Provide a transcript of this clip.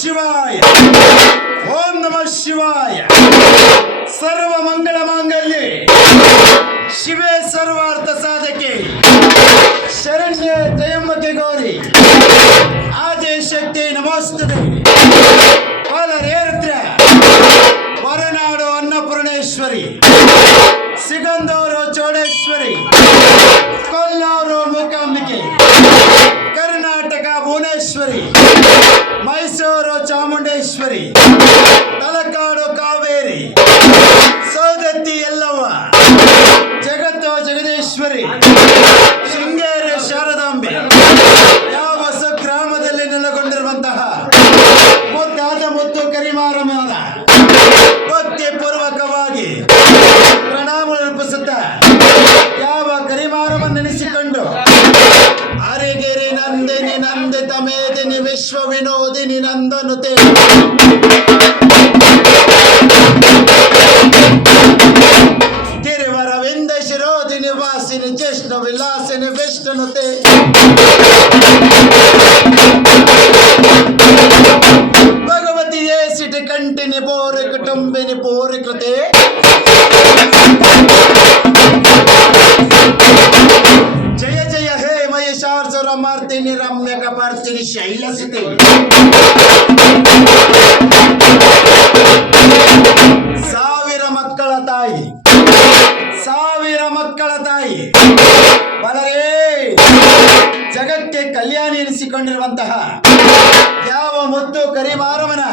ಶಿವಾಯ. ಓಂ ನಮಃ ಶಿವಾಯ. ಸರ್ವ ಮಂಗಳ ಮಾಂಗಲ್ಯೆ ಶಿವೆ ಸರ್ವಾರ್ಥ ಸಾಧಕೆ ಶರಣ್ಯ ತ್ರಯಂಬಕೆ ಗೌರಿ ಆದಿ ಶಕ್ತಿ ನಮೋಸ್ತುತೆ. ಪಾಲರೇರುದ್ರ ಹೊರನಾಡು ಅನ್ನಪೂರ್ಣೇಶ್ವರಿ, ಸಿಗಂದೂರು ಚೌಡೇಶ್ವರಿ, ಕೊಲ್ಲೂರು ಮೂಕಾಂಬಿಕೆ, ಕರ್ನಾಟಕ ಭುವನೇಶ್ವರಿ, ಮೈಸೂರು ಚಾಮುಂಡೇಶ್ವರಿ, ತಲಕಾಡು ಕಾವೇರಿ, ಸೌದತ್ತಿ ಎಲ್ಲವ್ವ, ಜಗತ್ತು ಜಗದೀಶ್ವರಿ, ಶೃಂಗೇರಿ ಶಾರದಾಂಬೆ, ಯಾವ ಗ್ರಾಮದಲ್ಲಿ ನೆಲೆಗೊಂಡಿರುವಂತಹ ಮುದ್ದಾದ ಮುತ್ತು ಕರಿಮಾರಮ್ಮನ ಭಕ್ತಿ ಪೂರ್ವಕವಾಗಿ ಪ್ರಣಾಮ ಅರ್ಪಿಸುತ್ತ ಯಾವ ಕರಿಮಾರಮ್ಮ ನೆನೆಸಿಕೊಂಡು ಅರೆಗೆರೆ ನಂದಿನಿ ನಂದಿತ ಮೇದಿನಿ ವಿಶ್ವ ವಿನೋದಿನಿ ನಂದನುತೆ ಗಿರಿವರವಿಂದ ಶಿರೋದಿನಿ ವಾಸಿನಿ ಜ್ಯೇಷ್ಠ ವಿಲಾಸಿನಿ ವಿಷ್ಣುನುತೆ ಭಗವತಿಯೇ ಸಿಟಿ ಕಂಟಿನಿ ಪೋರಿ ಕುಟುಂಬಿನಿ ಪೋರಿ ಕೃತೆ ಜಯ ಜಯ ಹೇ ಮಹಿಷಾಸುರ ಮಾರ್ತಿನಿ ರಮ್ಯಕ ಪಾರ್ತಿನಿ ಶೈಲಸುತೆ. ಸಾವಿರ ಮಕ್ಕಳ ತಾಯಿ, ಸಾವಿರ ಮಕ್ಕಳ ತಾಯಿ, ಬಲರೇ ಜಗಕ್ಕೆ ಕಲ್ಯಾಣಿ ಎನಿಸಿಕೊಂಡಿರುವಂತಹ ಯಾವ ಮುದ್ದು ಕರಿಮಾರಮ್ಮನ